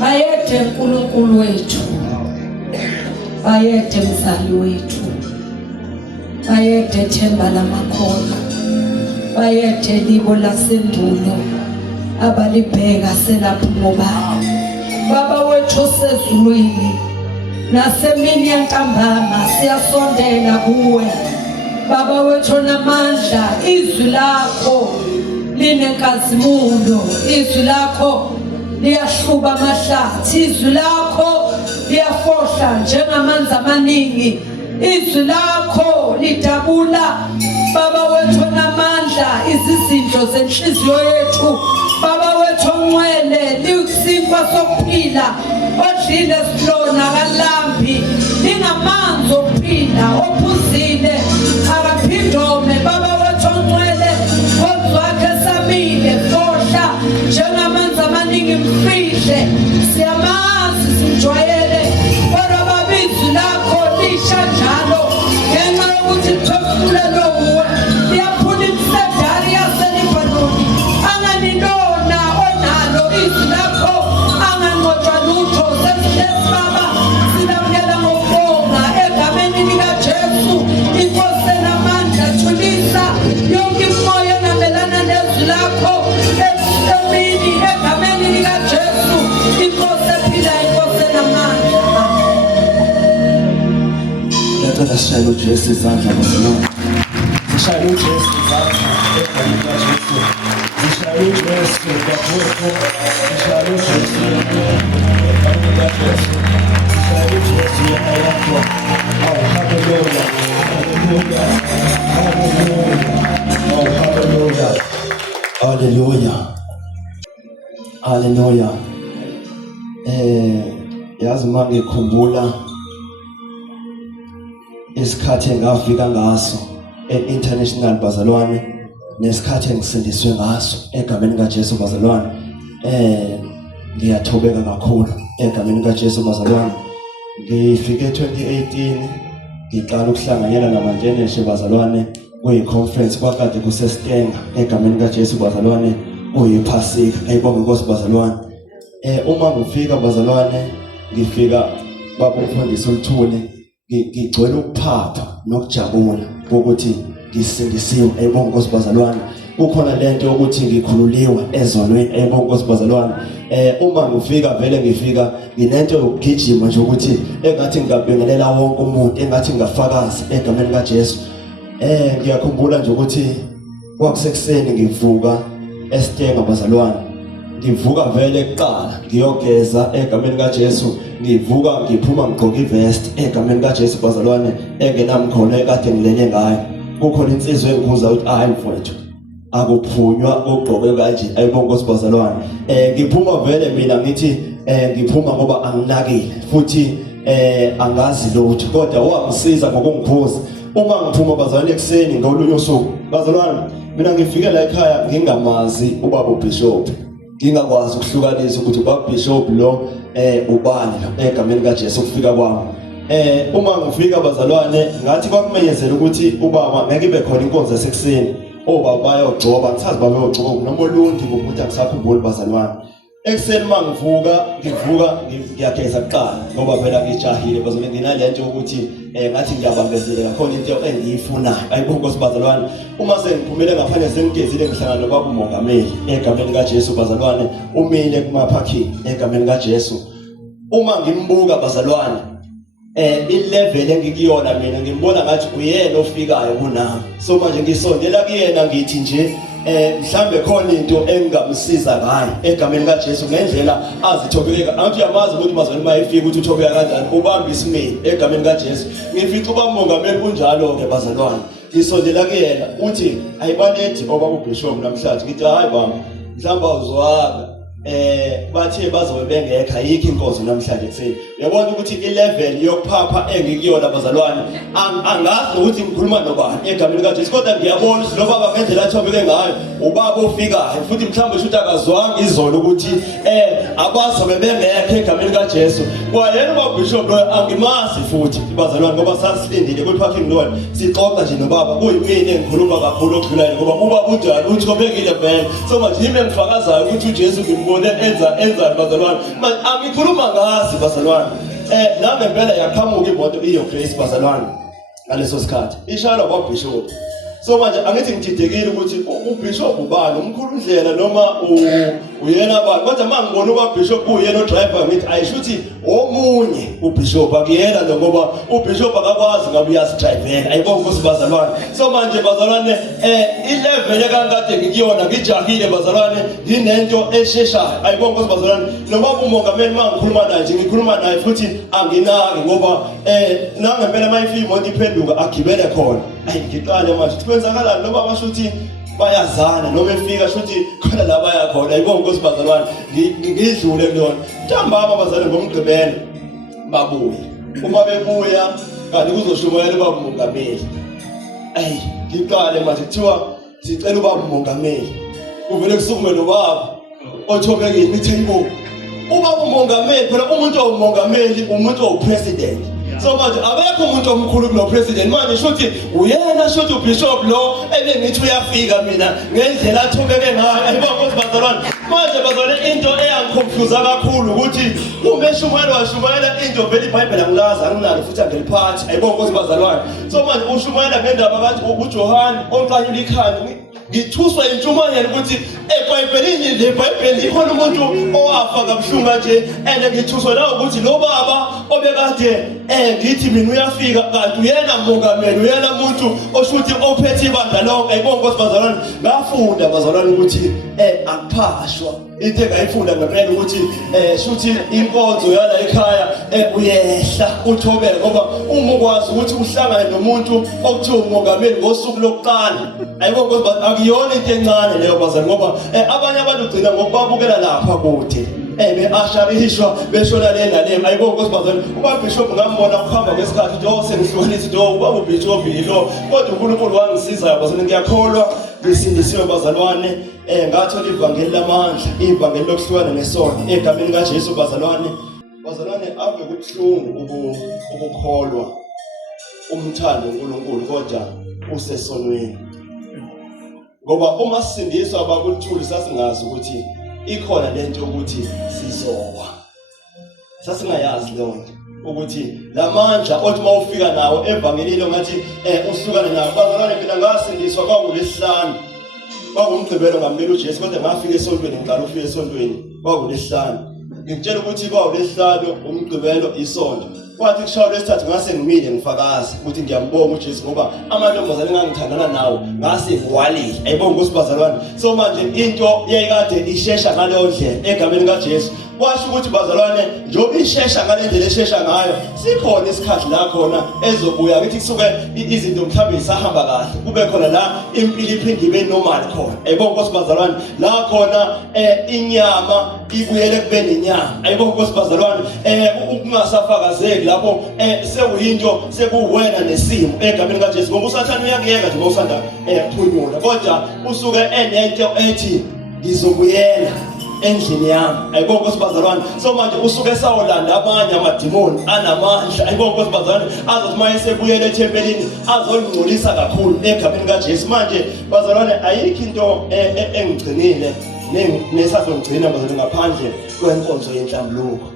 Bayede uNkulunkulu wethu, bayede mzali wethu, bayede themba lamakhono, bayede libo lasendulo abalibheka selapho ngobani. Baba wethu osezulwini, nasemini yantambama siyasondela kuwe. Baba wethu namandla, izwi lakho linenkazimulo, izwi lakho liyahluba amahlathi, izwi lakho liyafohla njengamanzi amaningi, izwi lakho lidabula Baba wethu namandla izizinto zenhliziyo yethu. Baba wethu ongcwele likusinkwa sokuphila, odlile silona kalambi, lingamanzi okuphila, ophuzile akaphindome. Baba wethu ongcwele kodwakhe samile fohla njengamanzi amaningi mfihle, siyamazi simjwayele, kodwa Baba izwi lakho lisha njalo ngenxa yokuthi liphefumula lokuwe liyaphula imisedari yaseLibanoni. Anganilona onalo izwi lakho anganqotshwa lutho. Sesihlezi Baba silamukela ngokubonga egameni likaJesu, inkosi enamandla. Thulisa yonke imimoya engamelana nezwi lakho emini egameni likaJesu, inkosi ephilayo, inkosi enamandla. Ngiyacela sishayele uJesu izandla bazalwane. Sishayele uJesu izandla egameni likaJesu. Sishayele uJesu bafowethu. Sishayele uJesu egameni likaJesu. Sishayele uJesu yena yakho. Hallelujah. Hallelujah. Hallelujah. Hallelujah. Yazi uma ngikhumbula isikhathi engafika ngaso e-international bazalwane, nesikhathi engisindiswe ngaso egameni kaJesu bazalwane, ngiyathobeka kakhulu egameni kaJesu bazalwane. Ngifike 2018 ngiqala ukuhlanganyela namanteneshe bazalwane kuyi-conference kwakade kuseStenga egameni kaJesu bazalwane, kuyiphasika. Ayibonge Nkosi bazalwane. Uma ngifika bazalwane, ngifika baba umfundisi uLuthuli, ngigcwele ukuphapha nokujabula ukuthi ngisindisiwe. Ayibonge Nkosi bazalwane. Kukhona lento yokuthi ngikhululiwe ezonweni. Ayibonge Nkosi bazalwane. Uma ngifika vele ngifika nginento yokugijima nje ukuthi engathi ngingabingelela wonke umuntu, engathi ngingafakaza egameni kaJesu. Ngiyakhumbula nje ukuthi kwakusekuseni ngivuka eStenga bazalwane, ngivuka vele kuqala ngiyogeza egameni kaJesu, ngivuka ngiphuma ngigqoka ivest egameni kaJesu bazalwane, engenamkhono ekade ngilele ngayo. Kukhona insizwa engibuza ukuthi hayi mfowethu akuphunywa ukugqoke kanje. Ayibonge Nkosi bazalwane. Ngiphuma vele mina ngithi ngiphuma ngoba anginakile futhi angazi lutho, kodwa wangisiza ngokungiphuza. Uma ngiphuma bazalwane ekseni ngolunye usuku bazalwane, mina ngifike la ekhaya ngingamazi ubaba uBishop, ngingakwazi ukuhlukanisa ukuthi ubaba Bishop lo ubani egameni kaJesu ukufika kwami. Uma ngifika bazalwane, ngathi kwakumenyezela ukuthi ubaba ngeke ibe khona inkonzo yasekuseni, obaba bayogcoba, ngithazi baba bayogcoba noma olundi ukuthi angisakhumbuli bazalwane. Ekseni mangivuka ngiyageza kuqala ngoba phela ngijahile bazalwane, nginalento ukuthi ngathi ngiyabambezeleka khona into engiyifunayo. Ayibonge Nkosi bazalwane. Uma sengiphumele ngaphandle sengigezile ngihlangana nobaba uMongameli egameni kaJesu bazalwane, umile kumaparking egameni kaJesu. Uma ngimbuka bazalwane, i-level engikuyona mina ngimbona ngathi uyena ofikayo kunami. So manje ngisondela kuyena ngithi nje mhlambe khona into engamsiza ngayo egameni kaJesu ngendlela azithobeka. Angathi uyamazi ukuthi bazalwane mayifika ukuthi uthobeka kanjani, ubamba isimile egameni kaJesu. Ngifica ubaba uMongameli kunjalo ke bazalwane, ngisondela kuyena uthi ayibanethi obaba uBishop namhlanje. Ngithi hayi baba mhlamba uzwaka bathe bazobe bengekho, ayikho inkonzo namhlanje kuseni. yabona ukuthi i-level yokuphapha engikuyona bazalwane angazi ukuthi ngikhuluma nobani egameni kaJesu kodwa ngiyabona ukuthi lo baba ngendlela athobeke ngayo ubaba ofikayo futhi mhlawumbe shothi akazwanga izolo ukuthi abazobe bengekho egameni kaJesu kwayena ubabishop lo angimazi futhi bazalwane ngoba sasilindile kwi-parking lot sixoxa nje nobaba kuyimini engikhuluma kakhulu okudlulayo ngoba ubaba unjani uthobekile vele so manje yimi engifakazayo ukuthi uJesu ngimbone enzani bazalwane manje angikhuluma ngazi bazalwane nami ngempela yaqhamuka imoto iyo Grace bazalwane ngaleso sikhathi ishayela kwaBishop so manje angithi ngididekile ukuthi uBishop ubani umkhulundlela noma uyena bani kodwa mangibona kwaBishop uyena odriver ngithi ayishuthi omunye uBishop akuyena lo ngoba uBishop akakwazi ngabe uyasidrivela ayibona ukuthi bazalwane so manje bazalwane i-level ekangade ngikuyona ngijahile bazalwane nginento esheshayo ayibona ukuthi bazalwane noma umongameli mangikhuluma naye nje ngikhuluma naye futhi anginaki ngoba nangempela mayifika imoto iphenduka agibele khona ngiqale manje kwenzakalani noma bashuthi bayazana noma efika shuthi khona la baya khona ayibona ukuthi bazalwane ngidlule kulona ntambama bazalwane ngomgqibelo babuye uma bebuya kanti kuzoshumayela ubaba umongameli ngiqale manje kuthiwa sicela ubaba umongameli uvele kusukume nobaba othobekile nithe ubaba umongameli phela umuntu owumongameli umuntu owupresident so manje abekho umuntu omkhulu kulo president manje shothi uyena shothi uBishop lo ebengithi uyafika mina ngendlela athobeke ngayo ayibona ukuthi bazalwane manje bazalwane into eyangiconfuse kakhulu ukuthi umeshumayela washumayela into vele iBhayibheli angilazi anginalo futhi angeliphathi ayibona ukuthi bazalwane so manje ushumayela ngendaba kathi uJohane onqanyula ikhanda ngithuswa intshumayelo ukuthi eBhayibhelini leBhayibheli ikhona umuntu owafa kabuhlungu nje ngithuswa la ukuthi lo baba obekade ngithi mina uyafika kanti uyena umongameli uyena umuntu oshuthi ophethe ibandla lonke ayibona ukuthi bazalwane ngafunda bazalwane ukuthi akuphashwa into engayifunda ngempela ukuthi shuthi inkonzo yala ekhaya uyehla uthobeke ngoba uma ukwazi ukuthi uhlangane nomuntu okuthiwa umongameli ngosuku lokuqala ayibona ukuthi akuyona into encane leyo bazalwane ngoba abanye abantu ugcina ngokubabukela lapha kude beasharishwa beshona le nale ayibona ukuthi bazalwane uBishop ngambona ukuhamba kwesikhathi nje sengihlukanisa into ubaba uBishop yilo kodwa uNkulunkulu wangisiza bazalwane ngiyakholwa ngisindisiwe bazalwane ngathola ivangeli lamandla ivangeli lokuhlukana nesono egameni kaJesu bazalwane ave kubuhlungu ukukholwa umthando uNkulunkulu kodwa usesonweni ngoba uma sisindiswa abakuthuli sasingazi ukuthi ikhona lento ukuthi sizowa sasingayazi lonke ukuthi lamandla othi mawufika nawo evangelini ngathi uhlukane nawo bazalwane mina ngasindiswa kwakulesihlanu kwangumgqibelo ngamela uJesu kodwa ngafika esontweni ngiqala ufika esontweni kwakulesihlanu ngikutshela ukuthi kwawulesihlanu umgqibelo isonto kwathi kushawa lesithathu ngase ngimile ngifakaza ukuthi ngiyambonga uJesu ngoba amantombazane engangithandana nawo ngase ngiwalile ayibona ukuthi bazalwane so manje into yayikade ishesha ngaleyo ndlela egameni kaJesu kwasho ukuthi bazalwane njoba ishesha ngalendlela eshesha ngayo sikhona isikhathi la khona ezobuya ukuthi kusuke izinto mhlawumbe isahamba kahle kube khona la impilo iphinde ibe normal khona ayibona ukuthi bazalwane la khona inyama ibuyele kube nenyama ayibona ukuthi bazalwane ukungasafakazeki lapho sekuyinto sekuwena nesimo egameni kaJesu ngoba usathana uyakuyeka nje usanda ukuphunyula kodwa usuke enento ethi ngizobuyela endlini yami ayibona ukuthi bazalwane so manje usuke sawolanda abanye amadimoni anamandla ayibona ukuthi bazalwane azothi maye sebuyele ethempelini azolingcolisa kakhulu egameni kaJesu manje bazalwane ayikho into engigcinile nesazongcina bazalwane ngaphandle kwenkonzo yenhlambuluko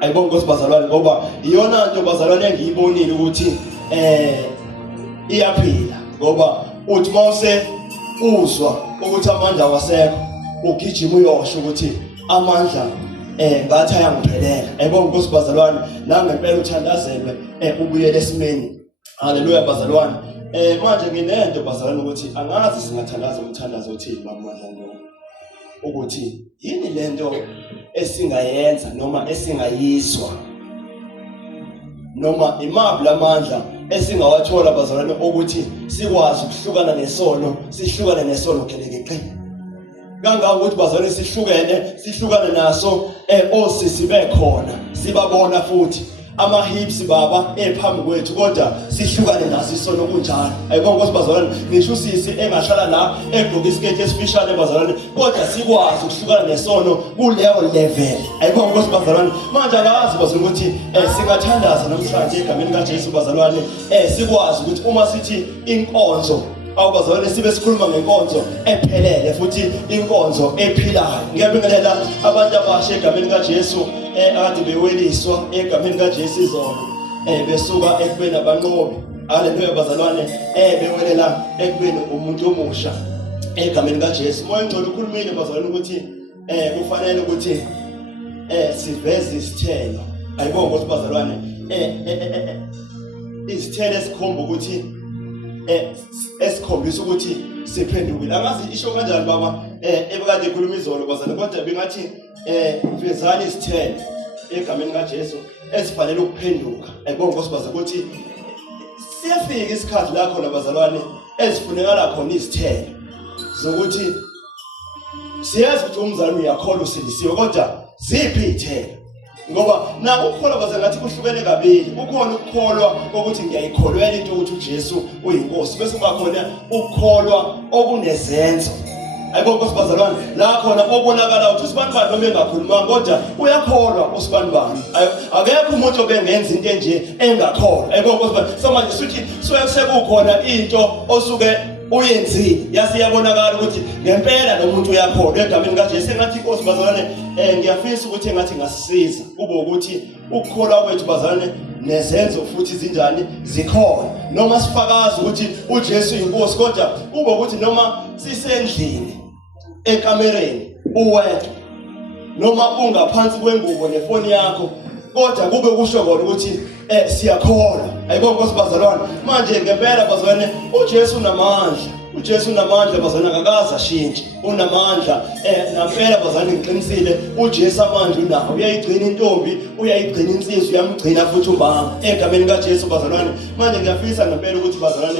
ayibona ukuthi bazalwane ngoba iyona nto bazalwane engiyibonile ukuthi iyaphila ngoba uthi mawuse uzwa ukuthi amandla awasekho ugijima uyosho ukuthi amandla ngathi ayangiphelela ayibona ukuthi bazalwane la ngempela uthandazelwe ubuyele esimeni haleluya bazalwane manje nginento bazalwane ukuthi angazi singathandaza umthandazo othini bamandla lo ukuthi yini lento esingayenza noma esingayiswa noma imaphi lamandla esingawathola bazalwane ukuthi sikwazi ukuhlukana nesono sihlukane nesono kelekeqe kangakuthi bazalwane sihlukane naso osisi bekhona sibabona futhi ama hips baba ephambi kwethu kodwa sihlukane naso isono kunjalo ayibona ukuthi bazalwane ngisho usisi engahlala la egqoka isiketi esifishane bazalwane kodwa sikwazi ukuhlukana nesono kuleyo level ayibona ukuthi bazalwane manje akazi bazalwane ukuthi singathandaza namhlanje egameni kaJesu bazalwane sikwazi ukuthi uma sithi inkonzo awubazalwane sibe sikhuluma ngenkonzo ephelele futhi inkonzo ephilayo ngiyabingelela abantu abasha egameni kaJesu akade beweliswa egameni kaJesu izolo besuka ekubeni abanqobi haleluya bazalwane bewelela ekubeni umuntu omusha egameni kaJesu moya ngcolo ukhulumile bazalwane ukuthi kufanele ukuthi siveze isithelo ayibona ukuthi bazalwane isithelo esikhomba ukuthi esikhombisa ukuthi siphendukile angazi isho kanjani baba ebekade ekhuluma izolo bazalwane kodwa bengathi vezani isithelo egameni kaJesu esifanele ukuphenduka ayibona nkosikazi ukuthi siyafika isikhathi la khona bazalwane ezifunekala khona izithelo zokuthi siyazi ukuthi umzalwane uyakholwa usilisiwe kodwa ziphi izithelo ngoba na ukukholwa baze ngathi kuhlukene kabili ukhona ukukholwa ukuthi ngiyayikholwela into ukuthi uJesu uyinkosi bese kuba khona ukukholwa okunezenzo ayibona nkosibazalwane la khona obonakala ukuthi usibanibani noma engakhulumanga kodwa uyakholwa usibanibani akekho umuntu obengenza into enje engakholwa ayibona nkosibazalwane somanje sithi sekukhona into osuke uyenzile yasiyabonakala ukuthi ngempela lo muntu uyakholwa egameni kaJesu engathi inkosi bazalwane ngiyafisa ukuthi engathi ngasisiza kube ukuthi ukukholwa kwethu bazalwane nezenzo futhi zinjani zikhona noma sifakaza ukuthi uJesu uyinkosi kodwa kube ukuthi noma sisendlini ekamereni uwedwa noma ungaphansi kwengubo nefoni yakho kodwa kube kusho kona ukuthi siyakholwa ayibona nkosibazalwane manje ngempela bazalwane uJesu unamandla bazalwane akakaze ashintshe unamandla nampela bazalwane ngiqinisile uJesu amandla unawo uyayigcina intombi uyayigcina insizwe uyamgcina futhi umbanga egameni kaJesu bazalwane manje ngiyafisa ngempela ukuthi bazalwane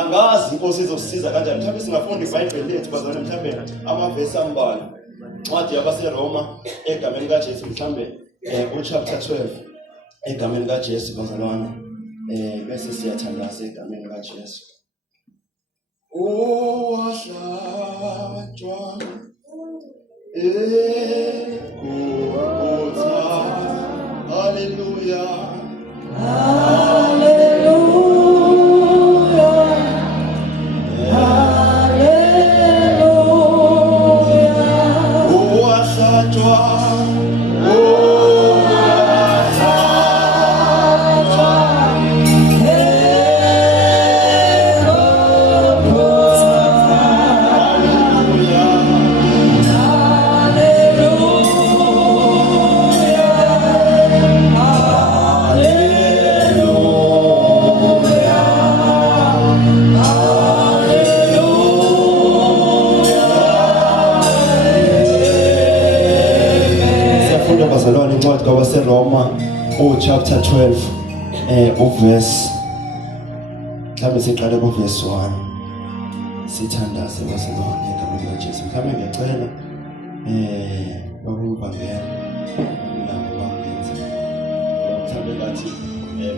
angazi inkosi izosisiza kanjani mhlawumbe singafunda iBhayibheli lethu bazalwane mhlawumbe amavesi ambalwa ncwadi yabaseRoma egameni kaJesu mhlawumbe chapter 12 egameni kaJesu bazalwane bese siyathandaza egameni kaJesu wahlatshwa Golgotha haleluya haleluya haleluya wahlatshwa bazalwane incwadi kabaseRoma chapter 12 uverse mhlawumbe siqale kuverse 1 sithandaze bazalwane egameni kaJesu mhlawumbe ngiyacela bakubangela nabo bangenze mhlawumbe ngathi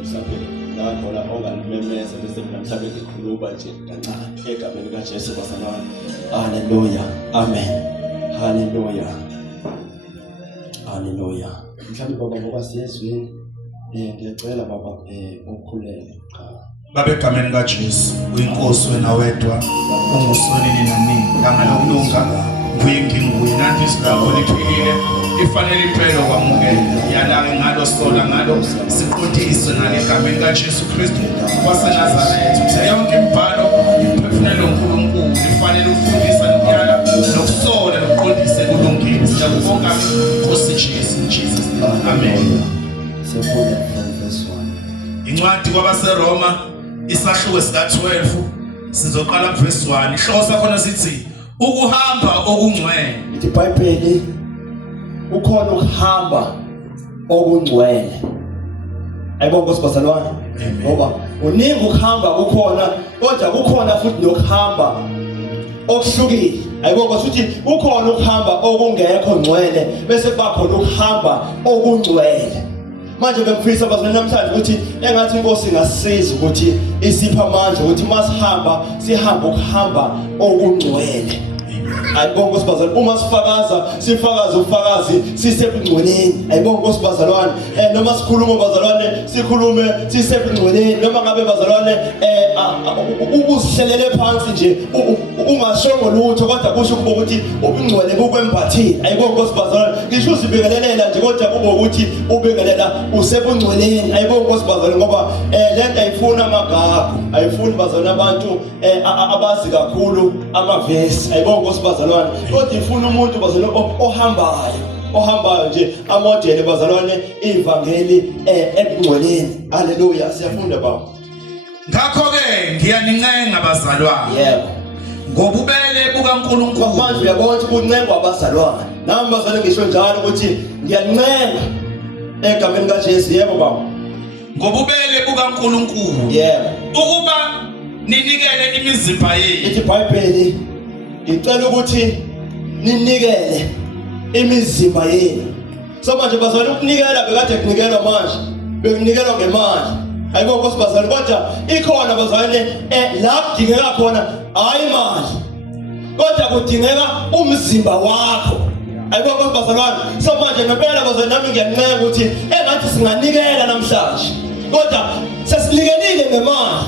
mhlawumbe la khona ongalimemeza bese mhlawumbe ngikhuluma nje kancane egameni kaJesu bazalwane haleluya amen haleluya haleluya mhlawumbe baba ngoba siyezweni ngiyacela baba ukukhuleke Baba egameni kaJesu uyinkosi wena wedwa ungusonini nanini langa lokulunga nguyinginguye nanti isigaba liphilile ifanele impela kwamukela yalanga ngalo sola ngalo siqondiswe ngale egameni kaJesu Kristu waseNazaretha yonke imibhalo iphefumula uNkulunkulu ifanele ukufundisa nokunyala nokusola nokuqondisa kulungile siyabonga Nkosi Jesu Jesus amen siyafuna from verse 1 incwadi kwabaseRoma isahluko sika12 sizoqala verse 1 ihlosa khona sithi ukuhamba okungcwele iBhayibheli ukhona ukuhamba okungcwele ayibona nkosibazalwane ngoba uningi ukuhamba kukhona kodwa kukhona futhi nokuhamba okuhlukile ayibona ukuthi kukhona ukuhamba okungekho ngcwele bese kuba khona ukuhamba okungcwele manje bengifisa bazalwane namhlanje ukuthi engathi inkosi ingasisiza ukuthi isipha amandla ukuthi masihamba sihambe ukuhamba okungcwele. Ayibonke Nkosi bazalwane, uma sifakaza ufakazi sisebungcweleni. Ayibonke Nkosi bazalwane, noma sikhuluma bazalwane sikhulume sisebungcweleni, noma ngabe bazalwane ubusihlelele phansi nje ungashongo lutho kodwa kusho kuba ukuthi ubungcwele bukwembathile. Ayibonke Nkosi bazalwane, ngisho uzibikelela nje kodwa kuba ukuthi ubikelela usebungcweleni. Ayibonke Nkosi bazalwane, ngoba lento ayifuna amagagu, ayifuni bazalwane abantu abazi kakhulu amavesi. Ayibonke Nkosi bazalwane, kodwa ifuna umuntu bazalwane ohambayo nje amodele bazalwane ivangeli ebungcweleni. Haleluya, siyafunda baba. Ngakho ke ngiyanincenga bazalwane. Yebo. Ngobubele bukaNkulunkulu. Manje uyabona ukuthi kuncengwa abazalwane. Nami bazalwane ngisho njalo ukuthi ngiyanincenga egameni kaJesu. Yebo baba. Ngobubele bukaNkulunkulu. Yebo. Ukuba ninikele imizimba yenu. Ithi iBhayibheli ngicela ukuthi ninikele imizimba yenu. So manje bazalwane ukunikela bekade kunikelwa manje. Bekunikelwa ngemali. Ayibonke Nkosi bazalwane, kodwa ikhona bazalwane la kudingeka khona hayi imali. Kodwa kudingeka umzimba wakho. Ayibonke Nkosi bazalwane. So manje ngempela bazalwane nami ngiyancenga ukuthi engathi singanikela namhlanje. Kodwa sesinikelile ngemali.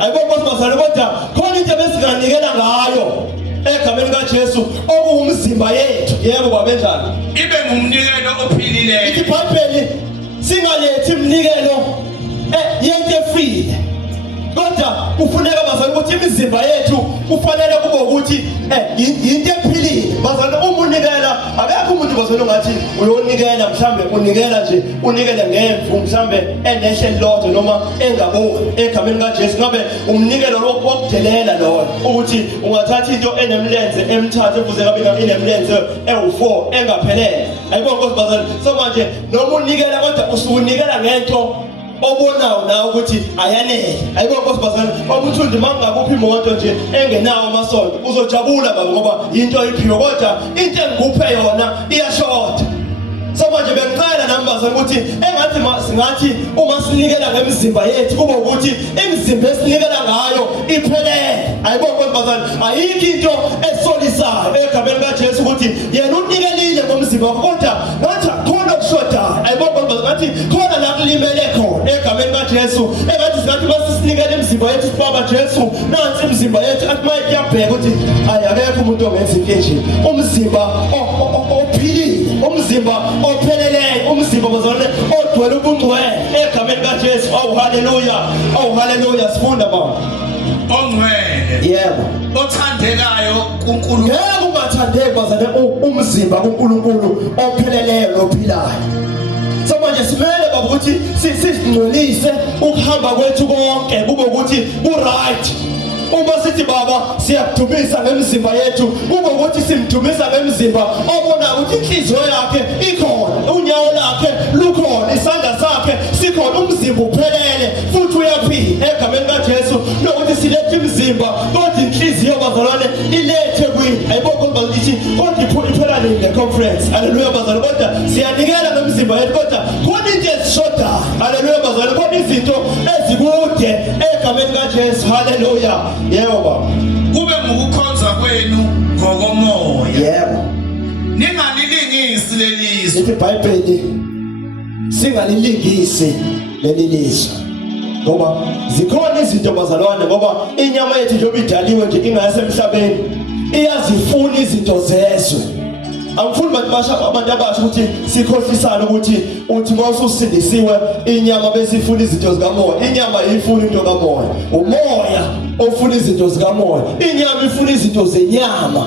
Ayibonke Nkosi bazalwane, kodwa khona into ebesinganikela ngayo egameni kaJesu okuwumzimba yethu. Yebo babenjani? Ibe ngumnikelo ophilileyo. Ithi iBhayibheli singalethi imnikelo yento efile. Kodwa kufuneka bazalwane ukuthi imizimba yethu kufanele kube ukuthi into ephilile. Bazalwane uma unikela akekho umuntu bazalwane ngathi uyonikela mhlambe unikela nje unikele ngemvu mhlambe enehle lodwa noma engaboni egameni kaJesu. Ngabe umnikelo wokudelela lo ukuthi ungathatha into enemlenze emithathu efuze kabe inemlenze ewu4 engaphelele. Ayibonke Nkosi bazalwane. So manje noma unikela kodwa usukunikela ngento obonayo nawe ukuthi ayanele. Ayibonke Nkosi bazalwane, ukuthi mangakuphi imoto nje engenawo amasonto uzojabula baba ngoba into ayiphiwe, kodwa into engikuphe yona iyashoda. So manje bengicela nami bazalwane ukuthi engathi singathi uma sinikela ngemizimba yethu kube ukuthi imizimba esinikela ngayo iphelele. Ayibonke Nkosi bazalwane, ayikho into esolisayo egameni kaJesu ukuthi yena unikelile ngomzimba wakho kodwa ngathi khona okushodayo. Ayibonke Nkosi bazalwane, ngathi khona la kulimele khona egameni kaJesu. Engathi singathi masisinikele imizimba yethu sibaba Jesu nansi imizimba yethu athi maye kuyabheka ukuthi akekho umuntu ongenza into nje. Umzimba ophilile, umzimba opheleleyo, umzimba bazalwane ogcwele ubungcwele egameni kaJesu. Oh haleluya, oh haleluya. Sifunda baba. Ongcwele. Yebo. Othandekayo kuNkulunkulu. Ngeke ungathandeki bazalwane umzimba kuNkulunkulu opheleleyo nophilayo. So manje simele baba ukuthi singcolise ukuhamba kwethu konke kube ukuthi ku-right. Uma sithi baba siyakudumisa ngemizimba yethu kube ukuthi simdumisa ngemizimba obona ukuthi inhliziyo yakhe ikhona, unyawo lakhe lukhona, isandla sakhe sikhona, umzimba uphelele futhi uyaphila egameni kaJesu. Nokuthi silethe imizimba kodwa inhliziyo bazalwane ilethe kwini. Ayibonke bazalwane ithi kodwa iphela le conference. Haleluya bazalwane, kodwa siyanikela ngemizimba yethu kodwa khona into ezishodayo. Haleluya bazalwane, khona izinto ezikude egameni kaJesu. Haleluya. Yebo baba. Kube ngokukhonza kwenu ngokomoya. Yebo. Ningalilingisi lelizwe. Ithi iBhayibheli singalilingisi leli lizwe. Ngoba zikhona izinto bazalwane, ngoba inyama yethu njengoba idaliwe nje ingayasemhlabeni iyazifuna izinto zezwe. Angifuni abantu abasho ukuthi sikhohlisana ukuthi uthi mawususindisiwe inyama bese ifuna izinto zikamoya. Inyama ayifuni into kamoya, umoya ofuna izinto zikamoya. Inyama ifuna izinto zenyama.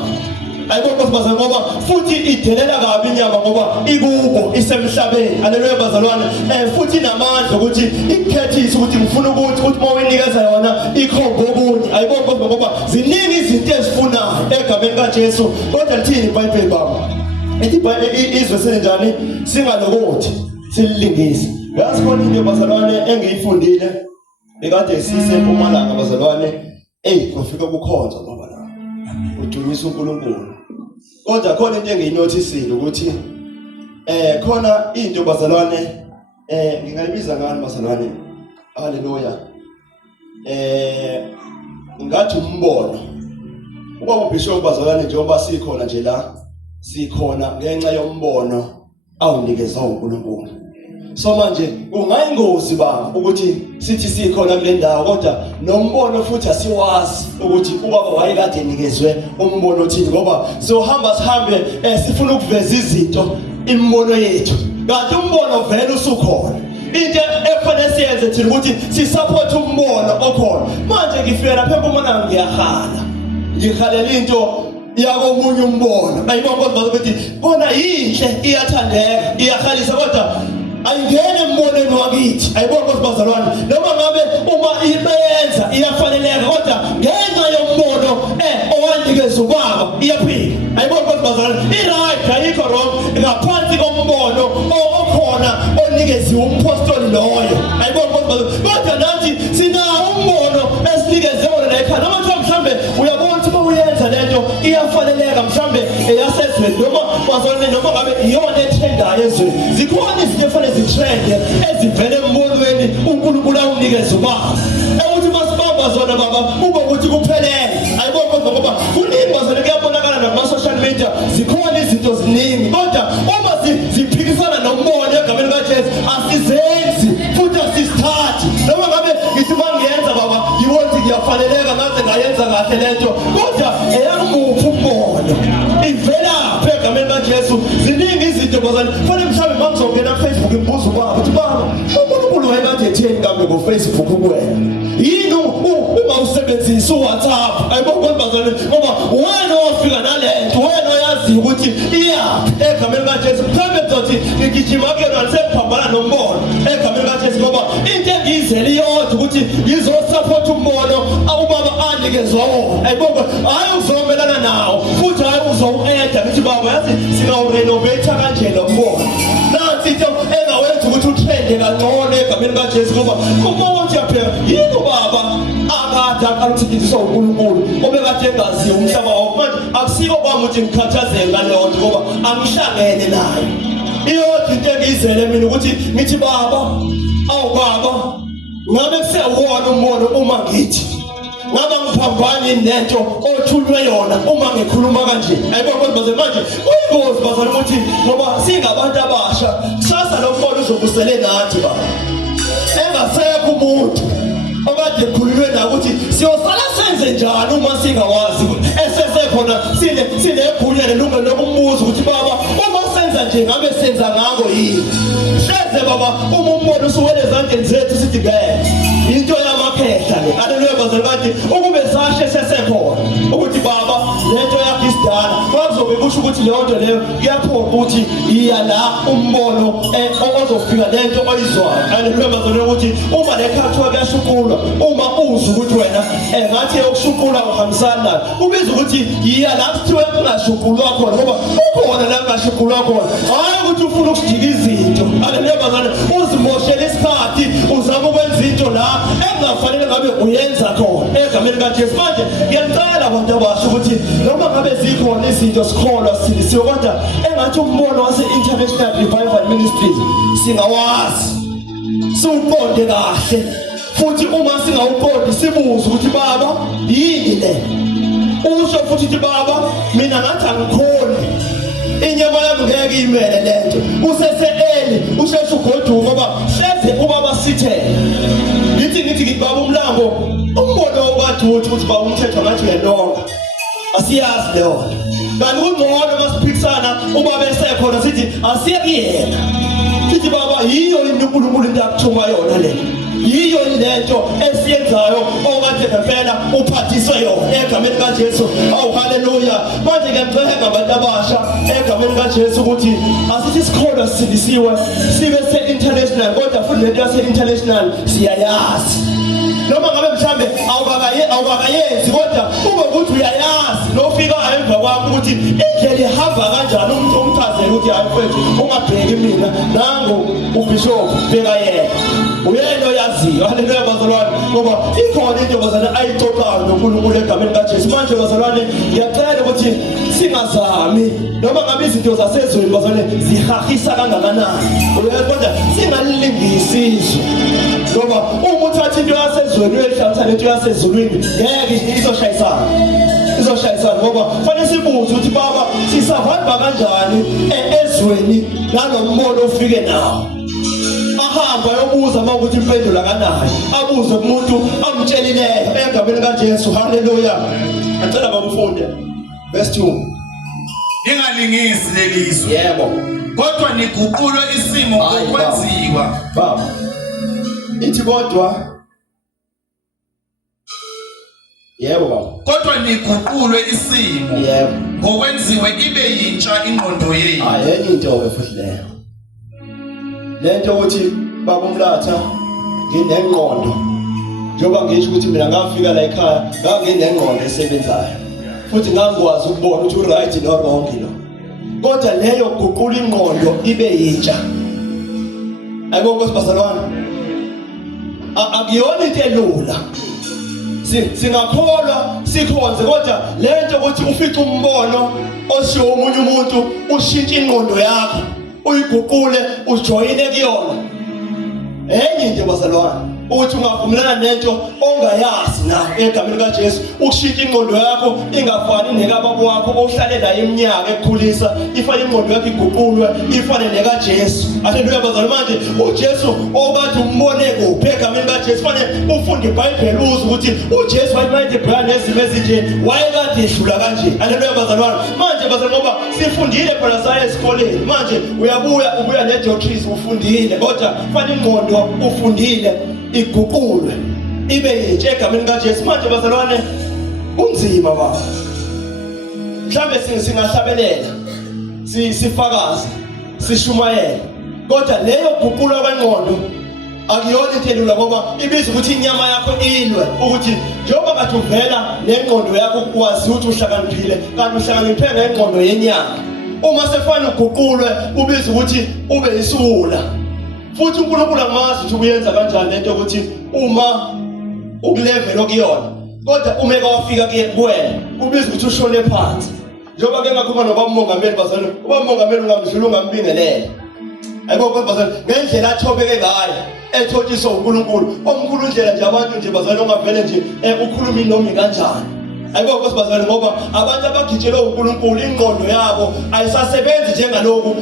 Ayibonke Nkosi bazalwane, ngoba futhi idelela kabi inyama ngoba ikubo isemhlabeni. Haleluya bazalwane. Futhi namandla ukuthi ikukhethise ukuthi ngifuna ukuthi mawenikeza yona ikhombo obunye. Ayibonke Nkosi ngoba ziningi izinto ezifunayo egameni kaJesu. Kodwa lithini iBhayibheli baba? Ithi izwe senjani singalokothi sililingise. Yazi khona into bazalwane engiyifundile ekade sise eMpumalanga bazalwane, kufika ukukhonza ngoba la udumisa uNkulunkulu. Kodwa khona into engiyinotisile ukuthi khona into bazalwane Ngingayibiza ngani bazalwane? Haleluya. Ngathi umbono. Ubaba uBishop bazalwane njengoba sikhona nje la, sikhona ngenxa yombono awunikezwa uNkulunkulu. So manje kungayingozi ba ukuthi sithi sikhona kule ndawo kodwa nombono futhi asiwazi ukuthi ubaba wayekade nikezwe umbono othini ngoba sohamba sihambe sifuna ukuveza izinto imbono yethu. Kanti umbono vele usukhona. Into efanele siyenze thina ukuthi sisupport umbono okhona. Manje ngifika lapha eMpumalanga ngiyahala. Ngikhalela into yakomunye umbono. Ayibona ukuthi bona yinhle iyathandeka, iyahalisa kodwa ayingene embonweni wakithi. Ayibona bazalwane noma ngabe uma ibenza iyafaneleka kodwa ngenxa yombono owanikeza ubaba iyaphila. Ayibona bazalwane i-right ayikho wrong ngaphansi kombono okhona onikeziwe umpostoli loyo. Ayibona bazalwane kodwa nathi sinawo umbono esinikeze wona la ekhaya noma mhlambe uyabona ukuthi uyenza lento iyafaneleka mhlambe eyasezweni noma bazalwane noma ngabe iyona etrendayo ezweni. Zikhona izinto efanele zitrende ezivele embonweni uNkulunkulu awunikeza ubaba ukuthi masibamba zona baba kube ukuthi kuphelele. Ayibona ngoba kuningi bazalwane kuyabonakala nama-social media zikhona izinto ziningi kodwa uma ziphikisana nombono egameni kaJesu asizenzi futhi asisithathi. Noma ngabe ngithi mangiyenza baba ngibona ukuthi ngiyafaneleka ngaze ngayenza kahle lento kodwa eyakuphi umbono ivelaphi egameni kaJesu. Ziningi izinto bazalwane fanele mhlawumbe mangizongena kuFacebook ngibuza ubaba ukuthi baba uNkulunkulu wayekade etheni kambe ngoFacebook kuwena yini uma usebenzisa uWhatsApp. Ayibona bazalwane ngoba wena ofika nalento wena oyazi ukuthi iyaphi egameni kaJesu. Mhlawumbe ngizothi ngigijima kuyona ngisephambana nombono egameni kaJesu ngoba into engiyizele iyodwa ukuthi ngizosupport umbono ubaba anikezwa wona. Ayibona hayi uzomelana nawo futhi hayi uzowu-eda ngithi baba yazi singawurenovate kanje lo mbono. Nansi into engawenza ukuthi utrende kangcono egameni kaJesu ngoba umuntu yaphela yini ubaba akade aqalutshikiswa uNkulunkulu obekade engaziyo umhlaba wakhe. Manje akusiko kwami ukuthi ngikhathazeke ngaleyo nto ngoba angihlangene nayo. Iyodwa into engiyizele mina ukuthi ngithi baba awu baba ngabe kusewona umbono uma ngithi ngaba ngiphambana nento othunywe yona uma ngikhuluma kanje. Ayibona bazalwane manje kuyingozi bazalwane ukuthi ngoba singabantu abasha kusasa lo mbono uzobusele nathi baba engasekho umuntu okade ekhululwe na ukuthi siyosala senze njani uma singawazi esesekhona sinegunya nelungelo lokumbuza ukuthi baba uma senza nje ngabe senza ngako yini. Hleze baba uma umbono usuwele ezandleni zethu sithi ngeke into yamaphehla le. Haleluya bazalwane ukube sashe sesekhona ukuthi baba lento yakho isidala bazobe kusho ukuthi leyo nto leyo kuyaphonga ukuthi iya la umbono ozofika lento oyizwayo. Haleluya bazalwane ukuthi uma lekhathiwa kuyashukulwa uma uza ukuthi wena ngathi yokushukulwa uhambisana nayo kubiza ukuthi iya la kuthiwe kungashukulwa khona ngoba ukhona la kungashukulwa khona hayi ukuthi ufuna ukujika izinto. Haleluya bazalwane uzimoshela isikhathi uzama ukwenza into la engafanele ngabe uyenza khona egameni kaJesu. Manje ngiyacela abantu abasha ukuthi noma ngabe zikhona izinto sikholwa silisiwe kodwa engathi umbono wase-International Revival Ministries singawazi siwuqonde kahle futhi uma singawuqondi sibuze ukuthi baba yini le. Usho futhi ukuthi baba mina ngathi angikhoni inyama yami ngeke imele lento usese-eli usheshe ugoduka ngoba hleze ubaba sithele ngithi baba umlambo umbono okade ukuthi baba umthetho ngathi uyalonga asiyazi leyo. Kanti kungcono masiphikisana ubaba esekhona sithi asiyekuyena sithi baba yiyo uNkulunkulu into akuthuma yona le yiyo lento esiyenzayo okade ngempela uphathiswe yona egameni kaJesu. Awu haleluya. Manje ngiyacela abantu abasha egameni kaJesu ukuthi asithi isikholwa silisiwe sibe se-international kodwa futhi lento yase-international siyayazi. Noma ngabe mhlambe awukakayenzi kodwa ube ukuthi uyayazi nofika emva kwakho ukuthi indlela ihamba kanjani umuntu umchazele ukuthi hayi mfethu ungabheki mina nangu uBishop beka yena. uyena oyaziyo. Haleluya bazalwane, ngoba ikhona into bazalwane ayixoxayo noNkulunkulu egameni kaJesu. Manje bazalwane ngiyacela ukuthi singazami noma ngabe izinto zasezweni bazalwane zihahisa kangakanani, kodwa singalilingisi izwe. Ngoba uma uthatha into yasezweni uyehlanganisa lento yasezulwini ngeke izoshayisana ngoba kufanele sibuze ukuthi baba sisurvive kanjani ezweni nanombono ofike nawo. Ahamba yobuza ukuthi impendulo akanayo, abuze kumuntu amtshelileyo egameni kaJesu. Haleluya. Ngicela bakufunde verse 2. Ningalingisi lelizwe. Yebo. Kodwa niguqulwe isimo ngokwenziwa. Baba. Ithi kodwa. Yebo baba. Kodwa niguqulwe isimo. Yebo. Ngokwenziwe ibe yintsha ingqondo yenu. Enye into futhi leyo. Lento ukuthi baba uMlatha nginengqondo. Njoba ngisho ukuthi mina ngafika la ekhaya nganginengqondo esebenzayo. Futhi ngangikwazi ukubona ukuthi right no wrong lo. Kodwa leyo guqula ingqondo ibe yintsha. Ayibona bazalwane. Akuyona into elula. Singakholwa sikhonze kodwa lento ukuthi ufice umbono oshiwo umunye umuntu ushintshe ingqondo yakho uyiguqule ujoyine kuyona. Enye into bazalwane ukuthi ungavumelana nento ongayazi na egameni kaJesu, ukushintsha ingqondo yakho ingafani nekababa wakho ohlale naye iminyaka ekukhulisa, ifane ingqondo yakho iguqulwe ifane nekaJesu. Haleluya bazalwane. Manje uJesu okade umbone kuphi egameni kaJesu, fanele ufunde iBhayibheli uze ukuthi uJesu wayemayithe bhekana nezimo ezinje wayekade ehlula kanje. Haleluya bazalwane. Manje bazalwane ngoba sifundile phela saye esikoleni, manje ubuya nedoctrines ufundile kodwa fanele ingqondo ufundile iguqulwe ibe yintsha egameni kaJesu. Manje bazalwane kunzima baba, mhlambe singahlabelela sifakaza sishumayela, kodwa leyo guqulwa kwengqondo akuyona into elula ngoba ibiza ukuthi inyama yakho ilwe ukuthi njengoba kade uvela nengqondo yakho ukwazi ukuthi uhlakaniphile kanti uhlakaniphe ngengqondo yenyanga. Uma sefana uguqulwe ubiza ukuthi ube yisula. Futhi uNkulunkulu angamazi ukuthi uyenza kanjani lento ukuthi uma ukulevel okuyona, kodwa uma ekawafika kuwena kubiza ukuthi ushone phansi. Njengoba ke ngakhuluma nobaba umongameli bazalwane, ubaba umongameli ungamdlula ungambingelele. Ayibona bazalwane ngendlela athobeke ngayo ethotshiswa uNkulunkulu omkhulu indlela nje abantu nje bazalwane ongavele nje ukhuluma inomi kanjani. Ayibona bazalwane ngoba abantu abagitshelwe uNkulunkulu ingqondo yabo ayisasebenzi njengalokhu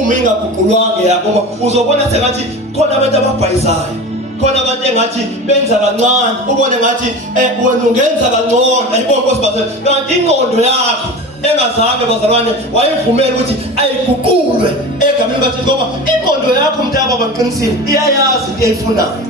uma ingaguqulwanga yakho, ngoba uzobona sengathi khona abantu ababhayisayo, khona abantu engathi benza kancane ubone ngathi wena ungenza kangcono. Ayibona bazalwane kanti ingqondo yakho engazange bazalwane wayivumela ukuthi ayiguqulwe egameni kaJesu, ngoba ingqondo yakho mntaba baqinisile iyayazi into eyifunayo,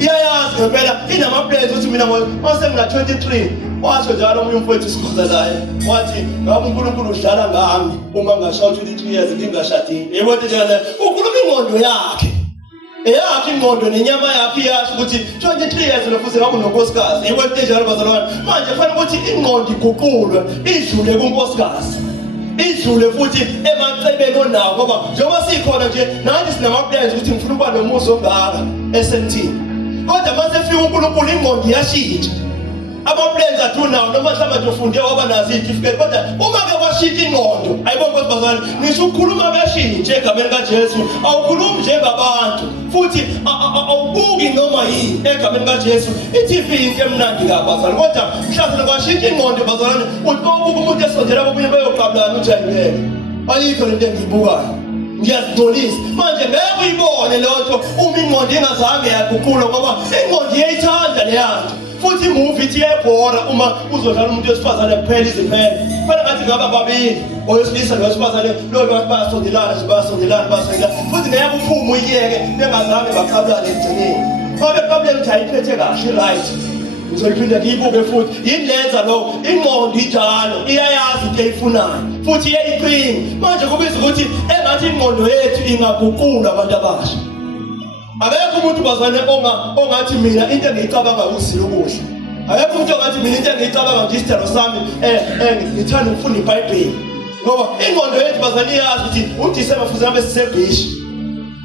iyayazi ngempela inamaplans ukuthi mina mase ngina 23 washo njalo umuntu mfowethu sikhuzelayo wathi ngabe uNkulunkulu udlala ngami uma ngashawa 23 years ngingashadile. Yebo njalo ukhuluma ingqondo yakhe ingqondo nenyama yakhe iyasho ukuthi 23 years lofuze ngabe unonkosikazi. Yebo njalo bazalwane manje kufanele ukuthi ingqondo iguqulwe idlule kunkosikazi, idlule futhi emacebeni onawo, ngoba njengoba sikhona nje nathi sinamaplans ukuthi ngifuna ukuba nomuzi ongaka esentini, kodwa mase fika uNkulunkulu ingqondo iyashintsha. Ama-plans athunawo noma mhlawumbe nje ufunde waba nazo iy'tifiketi, kodwa uma-ke washintsha ingqondo ayibona ukuthi bazalwane ngisho ukukhuluma beshintshe egameni kaJesu, awukhulumi njengabantu futhi awubuki noma yini egameni kaJesu. I-TV into emnandi kabazalwane, kodwa mhlawumbe kwashintsha ingqondo bazalwane uthi mawubuka umuntu esondela komunye beyoqabulana uthi ayibeke ayikho lento engiyibukayo ngiyazigcolisa. Manje ngeke uyibone lonto uma ingqondo ingazange yaguqulwa, ngoba ingqondo iyayithanda leyanto. Futhi imuvi ithi iyabhora uma uzodlala umuntu wesifazane kuphela iziphele. Kufanele ngathi ngaba babili owesilisa nowesifazane lo bayasondelana futhi ngeke uphume uyiyeke bengazange baqabulane ekugcineni. Ngoba beqabulene ukuthi ayiphethe kahle right, ngizoyiphinde ngiyibuke futhi yini lenza lo. Ingqondo injalo iyayazi into eyifunayo futhi iyayiqina. Manje kubiza ukuthi engathi ingqondo yethu ingaguqulwa abantu abasha. Akekho umuntu bazane ongathi mina into engiyicabanga ukusila ukudla. Akekho umuntu ongathi mina into engiyicabanga nje isithelo sami ngithanda ukufunda iBhayibheli, ngoba ingqondo yethu bazane iyazi ukuthi uDisemba futhi ngabe sisebhishi.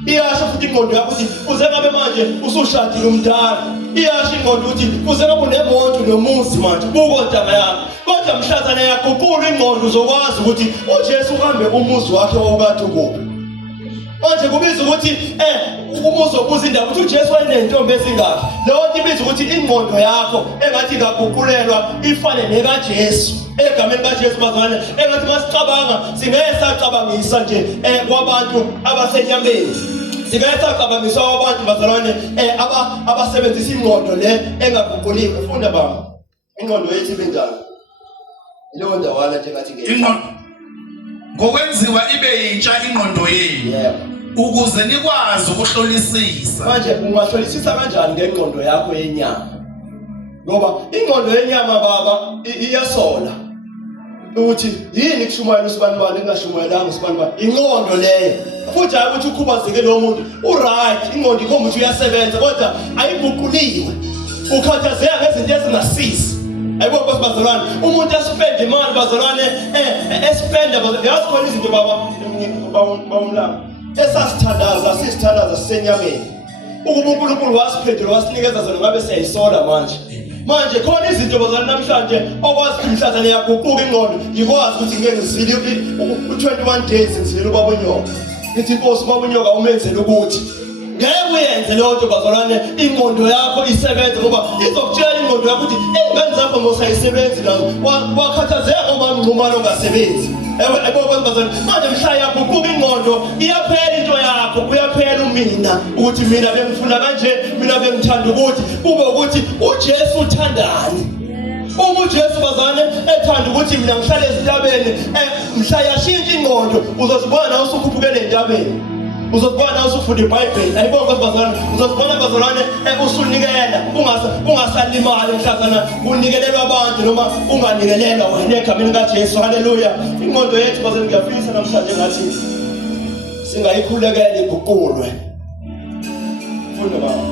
iyasho futhi ingqondo yakho ukuthi uze ngabe manje usushadile umdala iyasho ingqondo ukuthi uze ngabe unemoto nomuzi manje bukodama yakho kodwa mhlazana yaguqula ingqondo uzokwazi ukuthi uJesu uhambe umuzi wakhe wokade ukuphi manje kubiza ukuthi umuzi obuza indaba ukuthi uJesu wayenentombi ezingakhi leyo nto ibiza ukuthi ingqondo yakho engathi ingaguqulelwa ifane nekaJesu egameni kaJesu bazalwane engathi masicabanga singayesacabangisa nje kwabantu abasenyameni singayesacabangisa kwabantu bazalwane abasebenzisa ingqondo le engaguquliwe funda baba ingqondo yethu ibenjani leyo ndawana njengathi ingqondo ngokwenziwa ibe yintsha ingqondo yenu ukuze nikwazi ukuhlolisisa manje ungahlolisisa kanjani ngengqondo yakho yenyama ngoba ingqondo yenyama baba iyasola ukuthi yini kushumayela usibanibani engashumayelanga usibanibani ingqondo leyo futhi hayi ukuthi ukhubazeke lo muntu uright ingqondo ikhomba ukuthi uyasebenza kodwa ayiguquliwe ukhathazeka ngezinto ezingasizi ayibo bazalwane umuntu aspend imali bazalwane espenda bazalwane yazikhona izinto baba umlanga esasithandaza sisithandaza sisenyameni ukuba uNkulunkulu wasiphendula wasinikeza zona ngabe siyayisola manje khona izinto bazalwane namhlanje okwazi ukuthi mhlazane yaguquka ingqondo ikwazi ukuthi ngeke ngisile u21 days ngisile ubabonyoka ithi inkosi ubabonyoka umenzele ukuthi ngeke uyenze leyo nto bazalwane ingqondo yakho isebenze ngoba izokutshela ingqondo yakho ukuthi ingane zakho ngosayisebenzi nazo wakhathazeka ngoba ngqumalo ongasebenzi ayibona bazalwane manje mhlaya yaguquka ingqondo iyaphela into yakho kuyaphela umina ukuthi mina bengifuna kanje mina bengithanda ukuthi kube ukuthi uJesu uthandani uma uJesu bazalwane ethanda ukuthi mina ngihlale ezintabeni mhlaya yashintsha ingqondo uzozibona usukhuphukele entabeni uzobona usufunda iBhayibheli ayibona bazalwane uzobona bazalwane usunikela ungasalimali mhlazana unikelelwa abantu noma unganikelelwa wena egameni kaJesu haleluya ingqondo yethu bazalwane ngiyafisa namhlanje ngathi singayikhulekela iguqulwe funda baba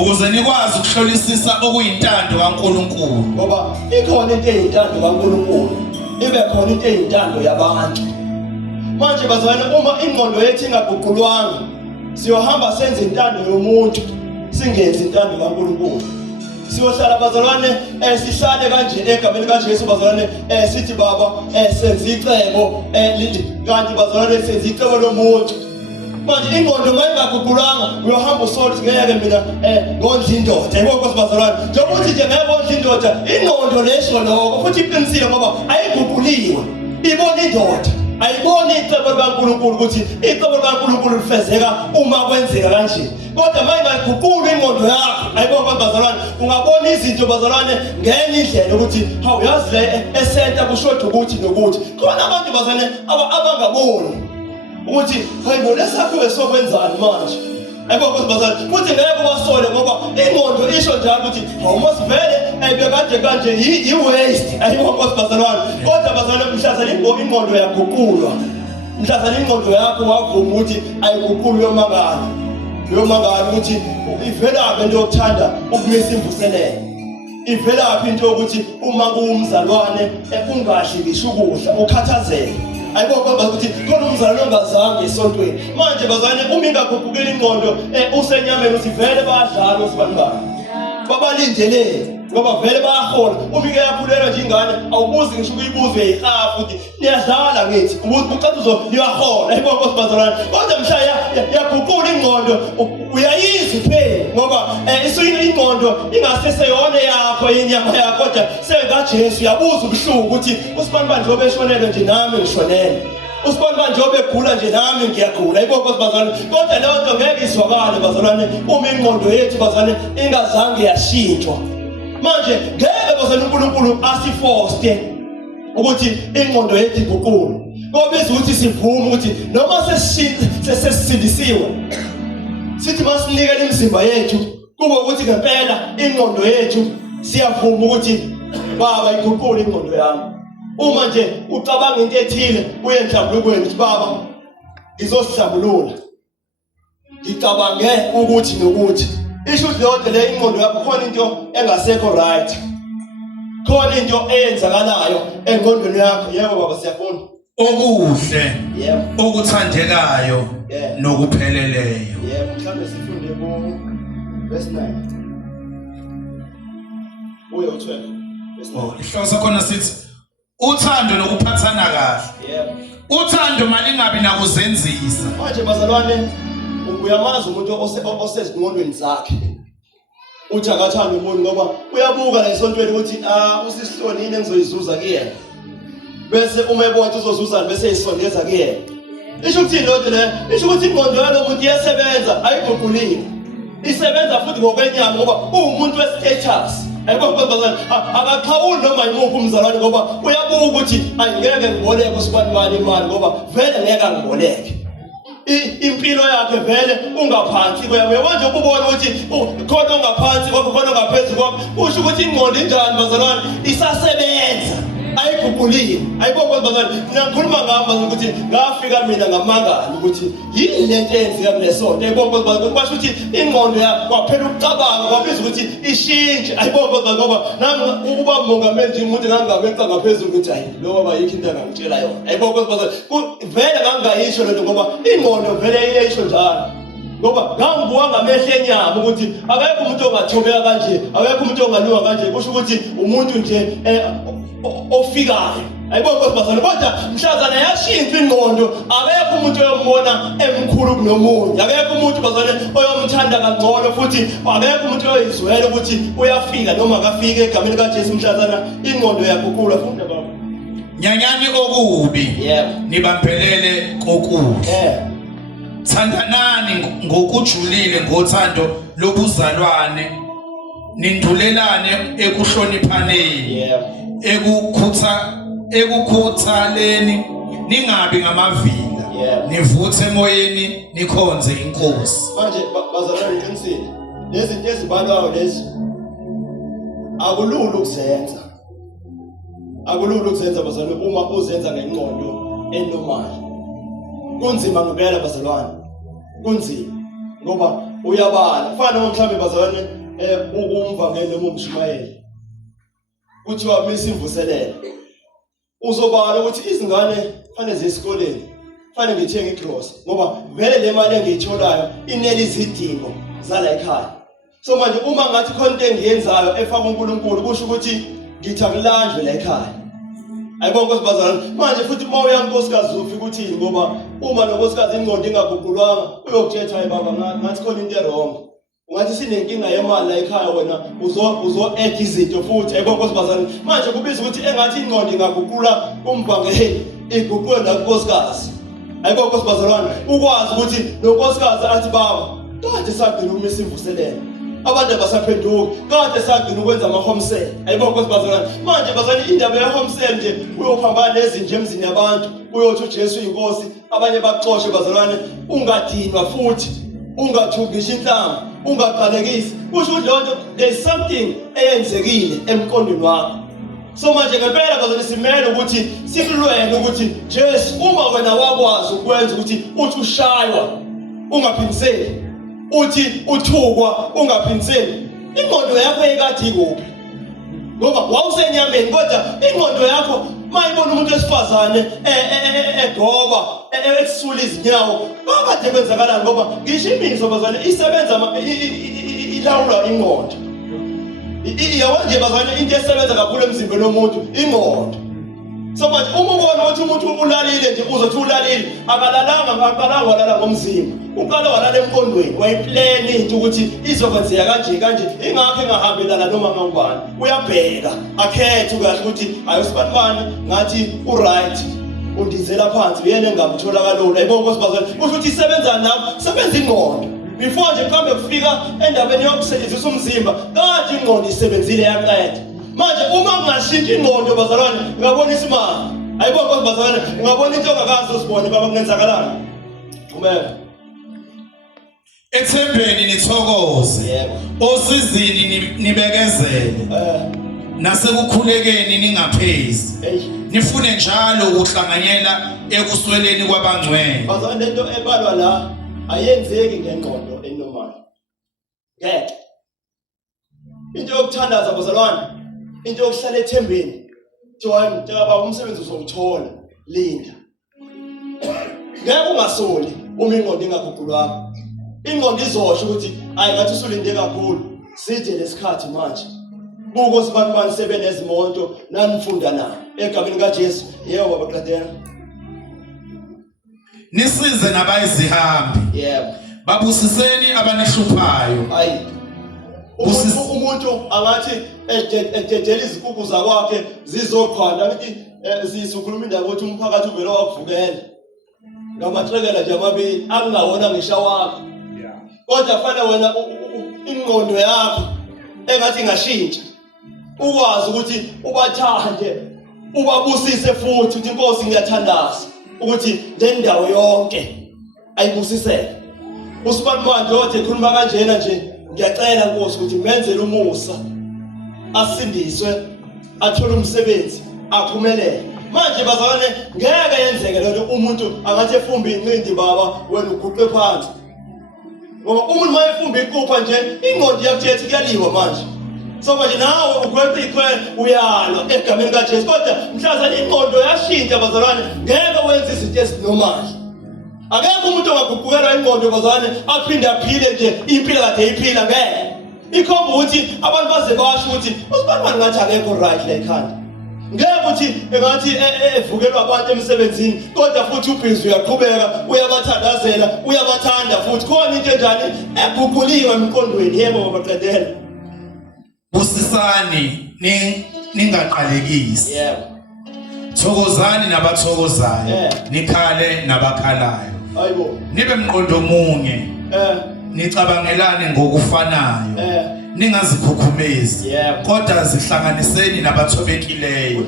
ukuze nikwazi ukuhlolisisa okuyintando kaNkuluNkulu ngoba ikhona into eyintando kaNkuluNkulu ibe khona into eyintando yabantu manje bazalwane uma ingqondo yethu ingaguqulwanga siyohamba senze intando yomuntu singenzi intando kaNkuluNkulu siyohlala bazalwane sihlale kanje egameni kaJesu bazalwane sithi baba senze icebo kanti bazalwane senze icebo lomuntu manje ingqondo mayingaguqulwanga uyohamba usola ngeke mina ngondla indoda yebo bazalwane njengokuthi nje ngeke ngondla indoda ingqondo lesho lokho futhi iqinisile ngoba ayiguquliwe ibona indoda ayiboni icebo likaNkuluNkulu ukuthi icebo likaNkuluNkulu lifezeka uma kwenzeka kanje kodwa mayingaguqulwa ingqondo yakho ayibona bazalwane ungabona izinto bazalwane ngenye indlela ukuthi hawu yazi le esenta kushoda ukuthi nokuthi khona abantu bazalwane abangaboni ukuthi hayibo lesakho sokwenzani manje ayibona bazalwane futhi ngeke wasole ngoba ingqondo isho njalo ukuthi awumasivele ayibekade kanje i-waste ayibona bazalwane kodwa bazalwane mhlazana ingqondo yaguqulwa mhlazana ingqondo yakho wavuma ukuthi ayiguqulwe yomangala ukuthi ivelaphi into yokuthanda ukumisa imvuselelo ivelaphi into yokuthi uma kuwumzalwane ungahle ngisho ukudla ukhathazeke ayibona ukuthi khona umzalwane ongazange esontweni manje bazalwane uma ingaguqukile ingqondo usenyameni uthi vele bayadlala usibanibani babalindele ngoba vele bayahola umike yakhulelwa nje ingane awubuzi ngisho uyibuze yihafu ukuthi niyadlala ngithi ucathi uzoyahola ayibona bazalwane kodwa mhlaya yaguqula ingqondo uyayizwa iphela ngoba isuyini ingqondo ingaseseyona yakho yenyama yakho kodwa sekaJesu yabuza ubuhlungu ukuthi usibanibani nje obeshonele nje nami ngishonele usibanibani nje obegula nje nami ngiyagula ayibona bazalwane kodwa leyo nto ngeke izwakale bazalwane uma ingqondo yethu bazalwane ingazange yashintshwa manje ngeke bazalwane uNkulunkulu asiforce ukuthi ingqondo yethu iguqulwe ngoba ukuthi sivume ukuthi noma sesisindisiwe sithi masinikele imizimba yethu kube ukuthi ngempela ingqondo yethu siyavuma ukuthi baba iguqule ingqondo yami uma nje ucabanga into ethile uye enhlambulukweni uthi baba ngizosihlambulula ngicabange ukuthi nokuthi isho ukuthi leyo le ingqondo yakho khona into engasekho right khona into eyenzakalayo engqondweni yakho yebo baba siyafuna okuhle yebo okuthandekayo nokupheleleyo. Mhlambe sifunde ku verse 9 uye u12 verse 9. Ihloso khona sithi uthando nokuphathana kahle. Uthando malingabi nakuzenzisa. Manje bazalwane uyamazi umuntu osezingqondweni zakhe uthi akathanda umuntu ngoba uyabuka la esontweni ukuthi usisihloni yini engizoyizuza kuyena bese uma ebona uzozuza bese eyisondeza kuyena. Isho ukuthi into le isho ukuthi ingqondo yalomuntu iyasebenza ayiguqulile isebenza futhi ngokwenyama ngoba umuntu westatus ayibona akaqhawuli noma yimuphi umzalwane ngoba uyabuka ukuthi angeke ngiboleke usibanibani imali ngoba vele ngeke ngiboleke. Impilo yakhe vele ungaphansi uyabona nje ukubona ukuthi khona ongaphansi kwakho khona ongaphezulu kwakho usho ukuthi ingqondo injani bazalwane isasebenza ayiguqulile. Ayibona bazalwane ngikhuluma ngami ukuthi ngafika mina ngamangala ukuthi yini lento eyenzeka kulesonto. Ayibona bazalwane basho ukuthi ingqondo yakwaphela ukucabanga kwabiza ukuthi ishintshe. Ayibona bazalwane ngoba nami ukuba mongameli nje umuntu ngangabeqa ngaphezulu ukuthi hayi lo baba yikho into angangitshela yona. Ayibona bazalwane vele ngangayisho lento ngoba ingqondo vele iyisho njalo ngoba ngangibuka ngamehlo enyama ukuthi akekho umuntu ongathobeka kanje akekho umuntu ongalunga kanje kusho ukuthi umuntu nje ofikayo. Ayibona bazalwane kodwa mhlazana yashintsha ingqondo akekho umuntu oyombona emkhulu kunomunye akekho umuntu bazalwane oyomthanda kangcono futhi akekho umuntu oyizwela ukuthi uyafika noma akafike egameni kaJesu. Mhlazana ingqondo yaguqulwa funda baba Nyanyani okubi nibambelele kokuhle. Thandanani ngokujulile ngothando lobuzalwane nindulelane ekuhloniphaneni ekukhuthaleni ningabi ngamavila nivuthe emoyeni nikhonze inkosi. Manje bazalwane iqinisile lezi zinto ezibalwayo lezi akulula ukuzenza. Akulula ukuzenza bazalwane uma uzenza ngengqondo enormal. Kunzima ngempela bazalwane. Kunzima ngoba uyabala. Kufana mhlawumbe bazalwane umvangeli noma umshumayeli. Kuthiwa mesimvuselele. Uzobala ukuthi izingane fanele zesikoleni. Fanele ngithenge igross ngoba vele le mali engiyitholayo inele izidingo zala ekhaya. So manje uma ngathi khona into engiyenzayo efaka uNkulunkulu kusho ukuthi ngithi akulanjwe la ekhaya. Ayibona nkosibazalwane manje futhi uma uyankosikazi ufika uthini ngoba uma nonkosikazi ingqondo ingaguqulwanga uyokuthetha hayi baba ngathi khona into errong ungathi sinenkinga yemali la ekhaya wena uzo add izinto futhi. Ayibona nkosibazalwane manje kubiza ukuthi engathi ingqondo ingaguqula umbangeli iguqule nankosikazi. Ayibona nkosibazalwane ukwazi ukuthi nonkosikazi athi baba kade sagcina umisa imvuselelo abantu abasaphenduka kade sagcina ukwenza ama-home sale. Ayibona nkosibazalwane manje bazalwane indaba ye-home sale nje uyophambana nezinje emzini yabantu uyothi uJesu uyinkosi abanye baxoshwe bazalwane ungadinwa futhi ungathuki ngisho inhlamba ungaqalekisi kusho ukuthi lonto there's something eyenzekile emqondweni wakho. So manje ngempela bazalwane simele ukuthi sikulwele ukuthi Jesu uma wena wakwazi ukwenza ukuthi uthi ushaywa ungaphindiseli uthi uthukwa ungaphindiseli ingqondo yakho ekade ikuphi ngoba wawusenyameni kodwa ingqondo yakho mayibona umuntu wesifazane egoba esula izinyawo bakade kwenzakalani ngoba ngisho imizwa bazalwane isebenza ilawula ingqondo. Iyawona nje bazalwane into esebenza kakhulu emzimbeni womuntu ingqondo. So manje uma ubona ukuthi umuntu ulalile nje uzothi ulalile aqalanga walala ngomzimba uqala walala emqondweni wayiplan into ukuthi izokwenzeka kanje ingakho engahambelana noma ngubani uyabheka akhethe kahle ukuthi ayosibanibani ngathi uright undizela phansi uyena engamthola kalula. Ayibona nkosibazalwane kusho ukuthi isebenza nawo sebenza ingqondo before nje mhlambe kufika endabeni yokusebenzisa umzimba kade ingqondo isebenzile yaqeda. Manje uma kungashintsha ingqondo bazalwane ngabona isimanga. Ayibona bazalwane ngabona into ongakazi usibone baba kunenzakalana. Kumele ethembeni nithokoze osizini nibekezele nasekukhulekeni ningaphezi nifune njalo ukuhlanganyela ekusweleni kwabangcwele. Bazalwane lento ebalwa la ayenzeki ngengqondo enormal. Ngeke into yokuthandaza bazalwane into yokuhlala ethembeni Johan umsebenzi uzowuthola linda ngeke ungasoli uma ingqondo ingaguqulwanga. Ingqondo izosho ukuthi ayi ngathi usulinde kakhulu. Sithe lesikhathi manje. Buko sibantu sebenezimoto nanifunda na egameni kaJesu. Yebo baba Qadela. Nisize nabayizihambi. Yebo. Babusiseni abanehluphayo. Hayi. Umuntu angathi ededela izinkukhu zakwakhe zizoqhwala ukuthi zisukhuluma indaba ukuthi umphakathi uvele wakuvukela. Ngamatrekela nje amabili akungawona ngisha wakho. Kodwa fanele wena ingqondo yakho engathi ingashintsha. Ukwazi ukuthi ubathande, ubabusise futhi ukuthi inkosi ngiyathandaza ukuthi le ndawo yonke ayibusisele. Usibani manje othi ekhuluma kanjena nje ngiyacela Nkosi ukuthi menzele umusa asindiswe athole umsebenzi aphumelele. Manje bazalwane ngeke yenzeke lento umuntu angathi efumba inqindi baba wena uguqe phansi. Ngoba umuntu mayefumba iqupha nje ingqondo yakuthethe kuyaliwa manje. So manje nawe ugwethe ikhwele uyalwa egameni kaJesu kodwa mhlazana ingqondo yashintsha bazalwane ngeke wenze izinto ezinomali. Akekho umuntu ongaguqukelwa ingqondo bazalwane aphinde aphile nje impilo kade eyiphila ngeke. Ikhomba ukuthi abantu baze basho ukuthi usibani ngathi akekho right la ekhanda. Ngeke ukuthi engathi evukelwa abantu emsebenzini kodwa futhi ubhizi uyaqhubeka uyabathandazela uyabathanda futhi khona into enjani eguquliwe emqondweni. Yebo baba Qadela. Busisani ningaqalekisi. Yebo. Thokozani nabathokozayo, nikhale nabakhalayo. Hayibo. Nibe mqondo munye. Nicabangelane ngokufanayo. Ningazikhukhumezi. Kodwa zihlanganiseni nabathobekileyo.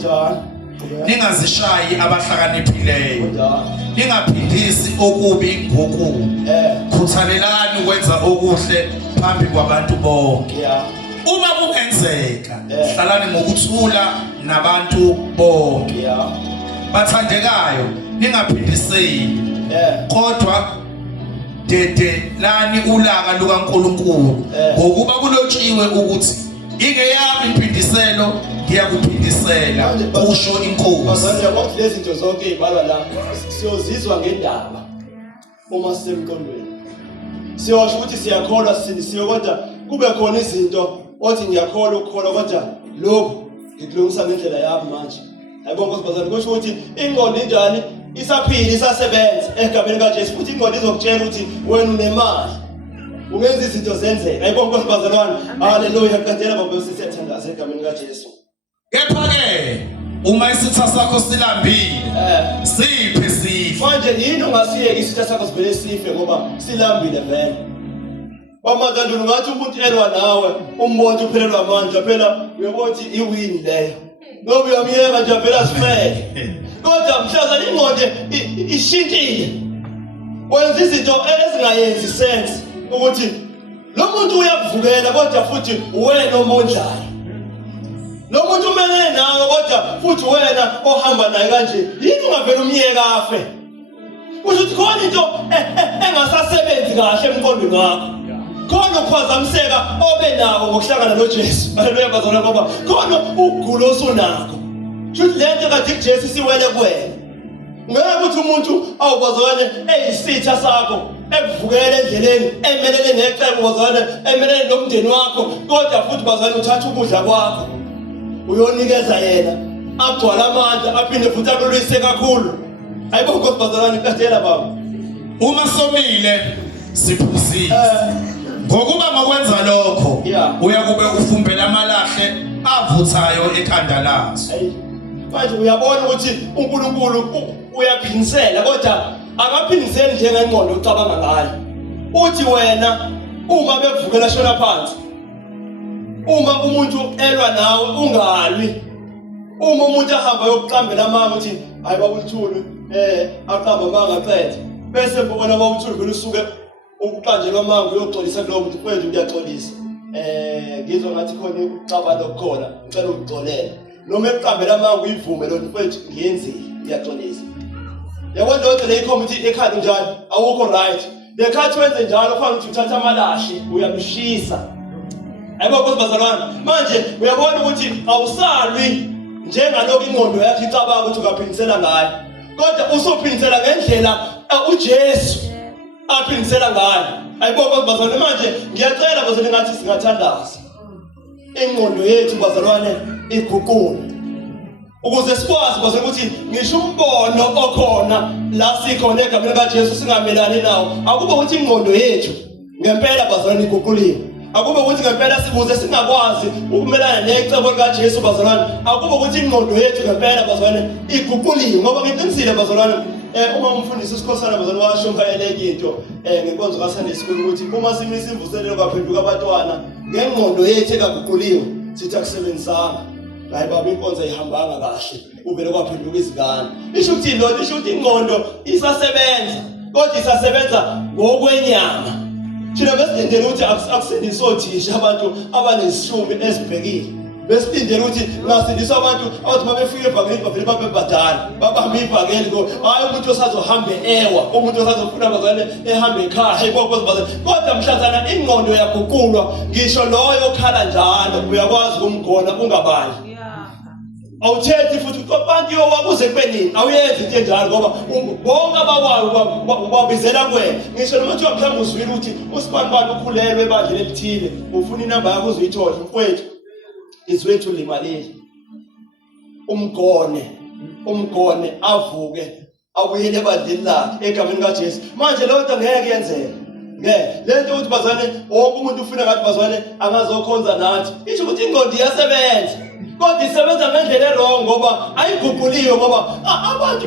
Ningazishayi abahlakaniphileyo. Ningaphindisi okubi ngokubi. Khuthalelani ukwenza okuhle phambi kwabantu bonke. Uma kungenzeka hlalani ngokuthula nabantu bonke. Bathandekayo ningaphindiseli. Kodwa dedelani ulaka lukaNkulunkulu ngokuba kulotshiwe ukuthi ingeyami impindiselo ngiyakuphindisela kusho inkosi. Bazalwane yabona lezi zinto zonke ezibalwa la siyozizwa ngendaba uma sisemqondweni. Siyosho ukuthi siyakholwa sindisiwe kodwa kube khona izinto othi ngiyakholwa ukukholwa kodwa lokho ngikulungisa ngendlela yami manje. Ayibona Nkosi bazalwane kusho ukuthi ingqondo injani isaphila isasebenza egameni kaJesu futhi ingqondo izokutshela ukuthi wena unemali ungenza izinto zenzeka. Ayibona Nkosi bazalwane. Haleluya Qadela baba sisiyathandaza egameni kaJesu. Kepha ke uma isitha sakho silambile siphe sife. Manje yini ungasiyeki isitha sakho sivele sife ngoba silambile vele. Wamanje ungathi umuntu elwa nawe umbona uphelelwa amandla phela uyabona ukuthi iwini leyo. Ngoba uyamyeka nje phela sifele. Kodwa mhlazana ingqondo ishintshile. Wenza izinto ezingayenzi sense ukuthi lo muntu uyakuvukela kodwa futhi wena omondlayo. Lo muntu umelene nawe kodwa futhi wena ohamba naye kanje yini ungavela umyeka afe. Kusho ukuthi khona into engasasebenzi kahle emqondweni wakho. Khona ukuphazamiseka obe nako ngokuhlangana noJesu. Haleluya bazalwane ngoba khona ukugula osunako. Shuthi lento kade kuJesu siwele kuwena. Ngeke ukuthi umuntu awubazalwane eyisitha sakho ekuvukela endleleni emelele nexebo bazalwane emelele nomndeni wakho kodwa futhi bazalwane uthatha ukudla kwakho uyonikeza yena agcwala amandla aphinde futhi akulwise kakhulu. Ayibona Nkosi bazalwane Qadela baba. Uma somile siphuzile. Ngokuba ngokwenza lokho uyakube ufumbela amalahle avuthayo ekhanda lazo. Manje uyabona ukuthi uNkulunkulu uyaphinisela kodwa akaphiniseli njengengqondo ucabanga ngayo. Uthi wena uma bekuvukela shona phansi. Uma umuntu elwa nawe ungalwi. Uma umuntu ahamba yokuqambela amanga uthi hayi baba uthulu aqamba amanga aqedwe. Bese mbona baba uthulu vele usuke ukuqanjelwa amanga uyoxolisa kulowo muntu kwethu uyaxolisa. Ngizwa ngathi khona ukucabana okukhona ngicela ukuxolela. Noma eqambela amanga uyivume lo mfethu ngiyenzile ngiyaxolisa. Yabona lento le committee ekhaya njalo awukho right. Lekhathi wenze njalo kufanele ukuthi uthatha amalahle uyamshisa. Ayibona Nkosi bazalwane. Manje uyabona ukuthi awusalwi njengalokho ingqondo yakho icabanga ukuthi ungaphindisela ngayo. Kodwa usophindisela ngendlela uJesu aphindisela ngayo ayibona bazalwane manje ngiyacela bazalwane ngathi singathandaza ingqondo yethu bazalwane iguquke ukuze sikwazi bazalwane ukuthi ngisho umbono okhona la sikhona egameni kaJesu singamelani nawo akube ukuthi ingqondo yethu ngempela bazalwane iguquliwe akube ukuthi ngempela sibuze singakwazi ukumelana necebo likaJesu bazalwane akube ukuthi ingqondo yethu ngempela bazalwane iguquliwe ngoba ngiqinisile bazalwane uma umfundisi uSikhosana bazalwane washo ngayeleke into ngenkonzo kaSunday School ukuthi uma simisa imvuselelo kaphenduka abantwana ngengqondo yethu ekaguquliwe sithi akusebenzisanga hayi baba inkonzo ayihambanga kahle uvele kwaphenduka izingane isho ukuthi lo isho ukuthi ingqondo isasebenza kodwa isasebenza ngokwenyama thina besilindele ukuthi akusindiswe othisha abantu abanesishumi esibhekile besilindele ukuthi ngasindiswa abantu abathi mabefika ebhakeni bavele babebadala babambe ibhakeni hayi umuntu osazohambe ewa umuntu osazofuna bazalwane ehambe ekhaya ikokuzibazana kodwa mhlazana ingqondo yaguqulwa ngisho loyo okhala njalo uyakwazi ukumgona ungabali awuthethi futhi abantu yowakuze kwenini awuyenzi into enjalo ngoba bonke abawayo babizela kwena ngisho noma kuthiwa mhlawumbe uzwile ukuthi uSibani ukhulelwe ebandleni elithile ufuna inamba yakho uzuyithola mfowethu izwethu limaleli umgone avuke abuyele ebandleni lakhe egameni kaJesu manje leyo nto ngeke yenzeke lento ukuthi bazalwane wonke umuntu ufuna ngathi bazalwane angazokhonza nathi isho ukuthi ingqondo iyasebenza kodwa isebenza ngendlela erong ngoba ayiguquliwe ngoba abantu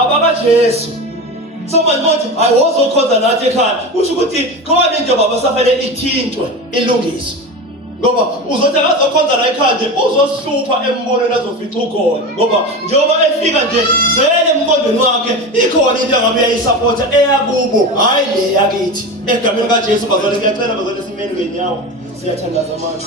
abakaJesu so manje hayi wozokhonza nathi ekhaya kusho ukuthi khona into baba safele ithintwe ilungiswe ngoba uzothi akazokhonza la ekhaya nje uzosihlupha embonweni azofica ukhona ngoba njengoba efika nje vele emqondweni wakhe ikhona into engabe uyayisupporta eyakubo hayi le yakithi egameni kaJesu bazalwane ngiyacela bazalwane simeni ngenyawo siyathandaza manje